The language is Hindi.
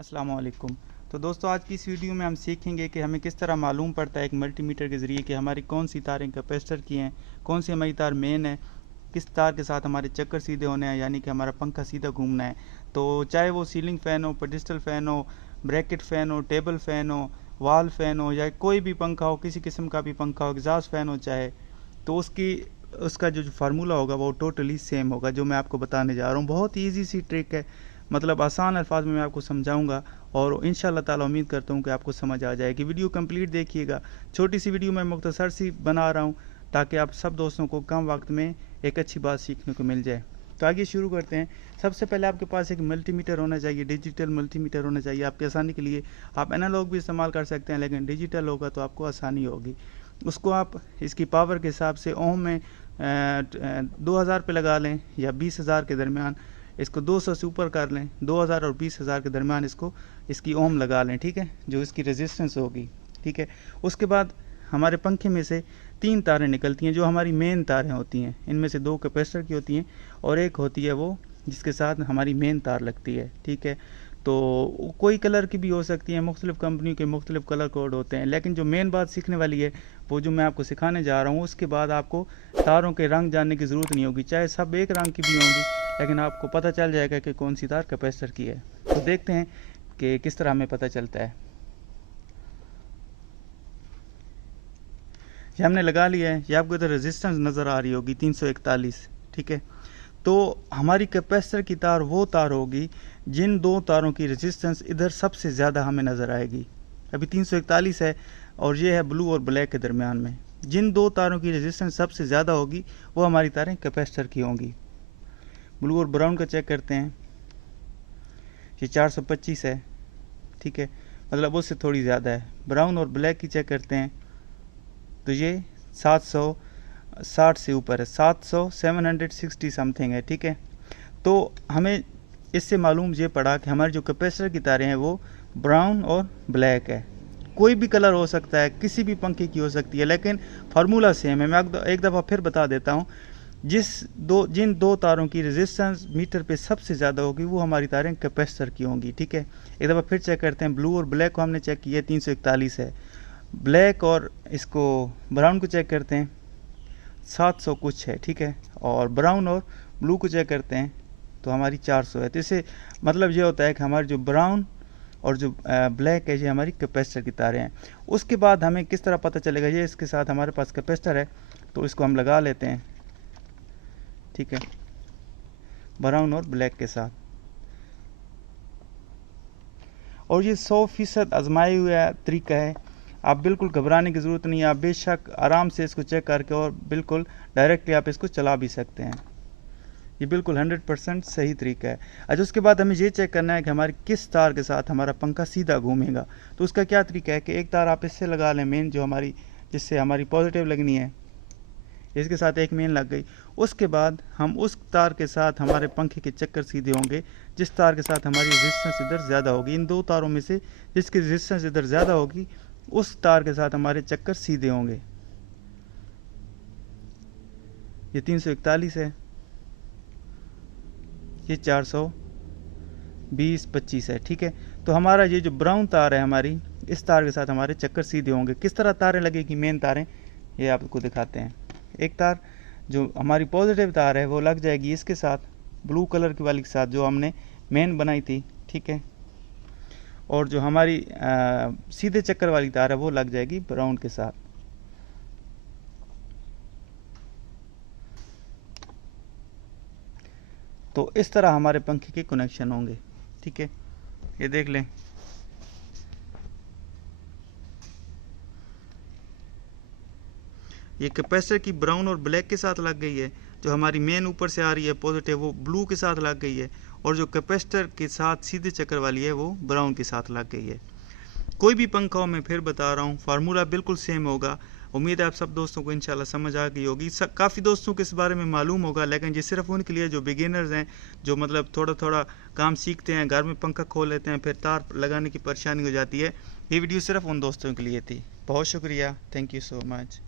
अस्सलाम वालेकुम। तो दोस्तों, आज की इस वीडियो में हम सीखेंगे कि हमें किस तरह मालूम पड़ता है एक मल्टीमीटर के ज़रिए कि हमारी कौन सी तारें कैपेसिटर की हैं, कौन सी हमारी तार मेन है, किस तार के साथ हमारे चक्कर सीधे होने हैं, यानी कि हमारा पंखा सीधा घूमना है। तो चाहे वो सीलिंग फ़ैन हो, पेडिस्टल फ़ैन हो, ब्रैकेट फ़ैन हो, टेबल फ़ैन हो, वॉल फ़ैन हो, या कोई भी पंखा हो, किसी किस्म का भी पंखा हो, एग्जॉस्ट फ़ैन हो चाहे, तो उसका जो फार्मूला होगा वो टोटली सेम होगा, जो मैं आपको बताने जा रहा हूँ। बहुत ईजी सी ट्रिक है, मतलब आसान अल्फाज में मैं आपको समझाऊंगा और इंशाल्लाह ताला उम्मीद करता हूँ कि आपको समझ आ जाएगी। वीडियो कंप्लीट देखिएगा। छोटी सी वीडियो मैं मुख्तसर सी बना रहा हूँ ताकि आप सब दोस्तों को कम वक्त में एक अच्छी बात सीखने को मिल जाए। तो आगे शुरू करते हैं। सबसे पहले आपके पास एक मल्टीमीटर होना चाहिए, डिजिटल मल्टीमीटर होना चाहिए आपकी आसानी के लिए। आप एनालॉग भी इस्तेमाल कर सकते हैं, लेकिन डिजिटल होगा तो आपको आसानी होगी। उसको आप इसकी पावर के हिसाब से ओम में 2000 पे लगा लें या 20,000 के दरमियान। इसको 200 से ऊपर कर लें, 2000 और 20,000 के दरमियान इसकी ओम लगा लें, ठीक है, जो इसकी रेजिस्टेंस होगी, ठीक है। उसके बाद हमारे पंखे में से 3 तारें निकलती हैं जो हमारी मेन तारें होती हैं। इनमें से 2 कैपेसिटर की होती हैं और एक होती है वो जिसके साथ हमारी मेन तार लगती है, ठीक है। तो कोई कलर की भी हो सकती है, मुख्तलिफ कंपनियों के मुख्तलिफ कलर कोड होते हैं, लेकिन जो मेन बात सीखने वाली है वो जो मैं आपको सिखाने जा रहा हूँ, उसके बाद आपको तारों के रंग जानने की ज़रूरत नहीं होगी, चाहे सब एक रंग की भी होंगी, लेकिन आपको पता चल जाएगा कि कौन सी तार कैपेसिटर की है। तो देखते हैं कि किस तरह हमें पता चलता है। ये हमने लगा लिया है। ये आपको इधर रेजिस्टेंस नज़र आ रही होगी 341, ठीक है। तो हमारी कैपेसिटर की तार वो तार होगी जिन 2 तारों की रेजिस्टेंस इधर सबसे ज़्यादा हमें नज़र आएगी। अभी 341 है और ये है ब्लू और ब्लैक के दरमियान में। जिन 2 तारों की रेजिस्टेंस सबसे ज़्यादा होगी वो हमारी तारें कैपेसिटर की होंगी। ब्लू और ब्राउन का चेक करते हैं। ये 425 है, ठीक है, मतलब उससे थोड़ी ज़्यादा है। ब्राउन और ब्लैक की चेक करते हैं तो ये 760 से ऊपर है, 760 समथिंग है, ठीक है। तो हमें इससे मालूम ये पड़ा कि हमारी जो कैपेसिटर की तारें हैं वो ब्राउन और ब्लैक है। कोई भी कलर हो सकता है, किसी भी पंखे की हो सकती है, लेकिन फार्मूला सेम है। मैं एक दफ़ा फिर बता देता हूँ। जिन 2 तारों की रेजिस्टेंस मीटर पे सबसे ज़्यादा होगी वो हमारी तारें कैपेसिटर की होंगी, ठीक है। एक दफ़ा फिर चेक करते हैं। ब्लू और ब्लैक को हमने चेक किया, 341 है। ब्लैक और इसको ब्राउन को चेक करते हैं, 700 कुछ है, ठीक है। और ब्राउन और ब्लू को चेक करते हैं तो हमारी 400 है। तो इससे मतलब ये होता है कि हमारी जो ब्राउन और जो ब्लैक है ये हमारी कैपेसिटर की तारें हैं। उसके बाद हमें किस तरह पता चलेगा, ये इसके साथ हमारे पास कैपेसिटर है तो इसको हम लगा लेते हैं, ठीक है, ब्राउन और ब्लैक के साथ। और ये 100% आजमाया हुआ तरीका है। आप बिल्कुल घबराने की ज़रूरत नहीं है। आप बेशक आराम से इसको चेक करके और बिल्कुल डायरेक्टली आप इसको चला भी सकते हैं। ये बिल्कुल 100% सही तरीका है। अच्छा, उसके बाद हमें ये चेक करना है कि हमारी किस तार के साथ हमारा पंखा सीधा घूमेगा। तो उसका क्या तरीका है कि एक तार आप इससे लगा लें, मेन जो हमारी, जिससे हमारी पॉजिटिव लगनी है, इसके साथ एक मेन लग गई। उसके बाद हम उस तार के साथ हमारे पंखे के चक्कर सीधे होंगे जिस तार के साथ हमारी रेजिस्टेंस इधर ज़्यादा होगी। इन 2 तारों में से जिसकी रेजिस्टेंस इधर ज़्यादा होगी उस तार के साथ हमारे चक्कर सीधे होंगे। ये 341 है, ये 420-25 है, ठीक है। तो हमारा ये जो ब्राउन तार है हमारी, इस तार के साथ हमारे चक्कर सीधे होंगे। किस तरह तारें लगेगी, मेन तारें, ये आपको दिखाते हैं। एक तार जो हमारी पॉजिटिव तार है वो लग जाएगी इसके साथ, ब्लू कलर की वाली के साथ जो हमने मेन बनाई थी, ठीक है। और जो हमारी सीधे चक्कर वाली तार है वो लग जाएगी ब्राउन के साथ। तो इस तरह हमारे पंखे के कनेक्शन होंगे, ठीक है। ये देख लें, ये कैपेसिटर की ब्राउन और ब्लैक के साथ लग गई है। जो हमारी मेन ऊपर से आ रही है पॉजिटिव वो ब्लू के साथ लग गई है, और जो कैपेसिटर के साथ सीधे चक्कर वाली है वो ब्राउन के साथ लग गई है। कोई भी पंखा हो, मैं फिर बता रहा हूँ, फार्मूला बिल्कुल सेम होगा। उम्मीद है आप सब दोस्तों को इंशाल्लाह समझ आ गई होगी। काफ़ी दोस्तों को इस बारे में मालूम होगा, लेकिन ये सिर्फ उनके लिए जो बिगिनर्स हैं, जो मतलब थोड़ा थोड़ा काम सीखते हैं, घर में पंखा खोल लेते हैं, फिर तार लगाने की परेशानी हो जाती है। ये वीडियो सिर्फ उन दोस्तों के लिए थी। बहुत शुक्रिया, थैंक यू सो मच।